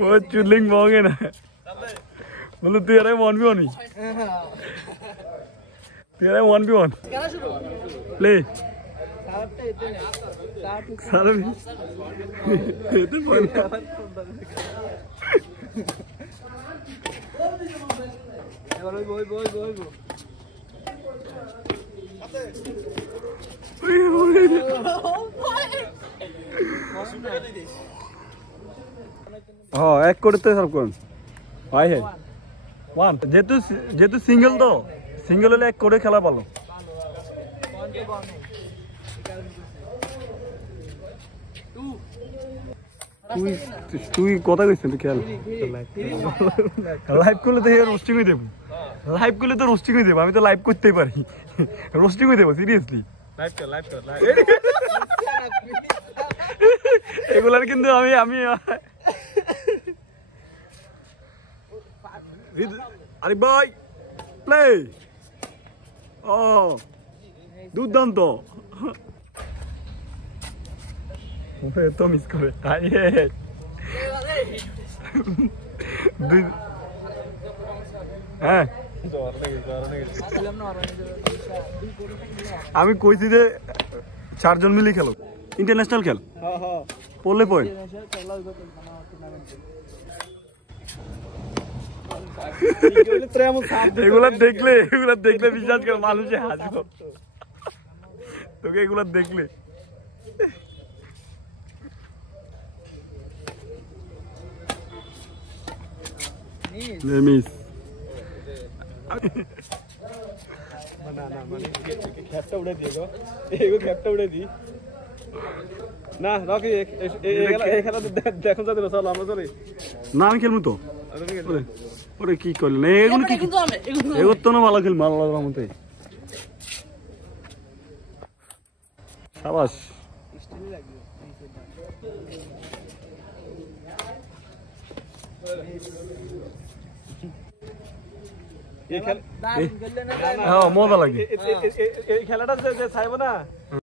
वो चुलिंग मांगे ना बोलो तेरा 1v1 ही तेरा 1v1 प्ले सारे इतने पॉइंट हाँ एक करते सब कौन भाई है वन जेतु सिंगल तो सिंगल ले एक करे खेला पालो তুই কথা কইছিস তুই খেল লাইভ করলে তো রোস্টিং হয়ে দেব লাইভ করলে তো রোস্টিং হয়ে দেব আমি তো লাইভ করতেই পারি রোস্টিং হয়ে দেব সিরিয়াসলি লাইভ কর এগুলার কিন্তু আমি আরে ভাই প্লে ও দুর্দান্ত তো মিস করে হ্যাঁ আমি কইছি যে 4 জন মিলে খেলো ইন্টারন্যাশনাল খেল পড়লে পয়েন্ট এগুলা দেখলে বিশ্বাস করে মানুষে হাসবো তোকে এগুলা দেখলে মিস খেপটা উড়ে দিয়ে খেপটা উড়ে দি না রকি খেলা দেখুন যাতে চলো আমরা চলে না আমি খেলবো তো ওরে কি করলেন এগুলো কি এগুলো তো না ভালো খেলবো আল্লাহর রহমতে শাবাশ মজা লাগে এই খেলাটা যে চাইবো না